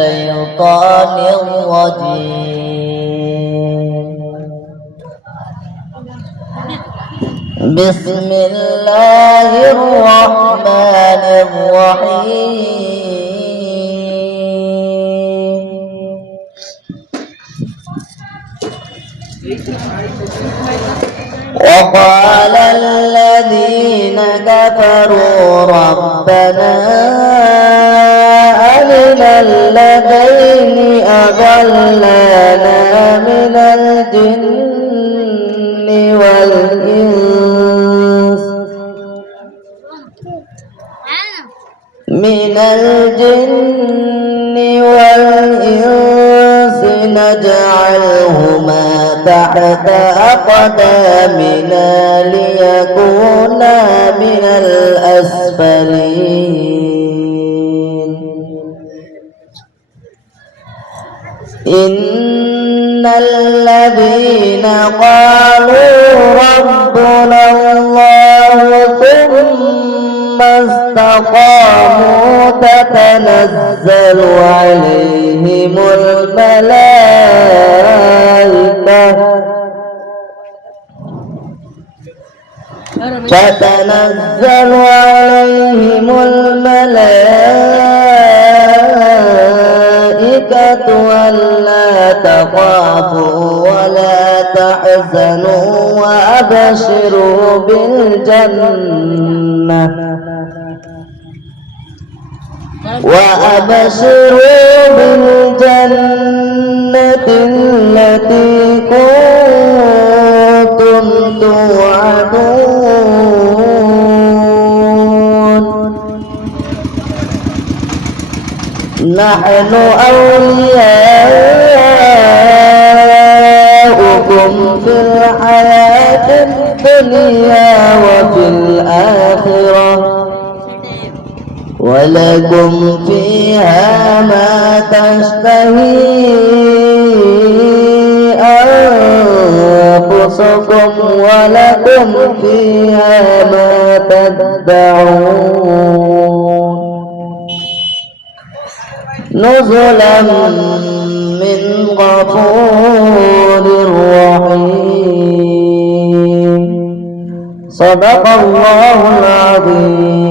الشيطان الرجيم. بسم الله الرحمن الرحيم. وقال الذين كفروا ربنا أرنا الذين أضلانا من الجن والإنس نجعلهما تحت أقدامنا ليكونا من الأسفلين. إن الذين قالوا ربنا الله ثم استقاموا تتنزل عليهم الملائكة ألا تخافوا ولا تحزنوا وأبشروا بالجنة التي كنتم توعدون. نحن أولياؤكم في الحياة الدنيا وفي الآخرة ولكم فيها ما تشتهي أنفسكم ولكم فيها ما تدعون. نزلا من غفور رحيم. صدق الله العظيم.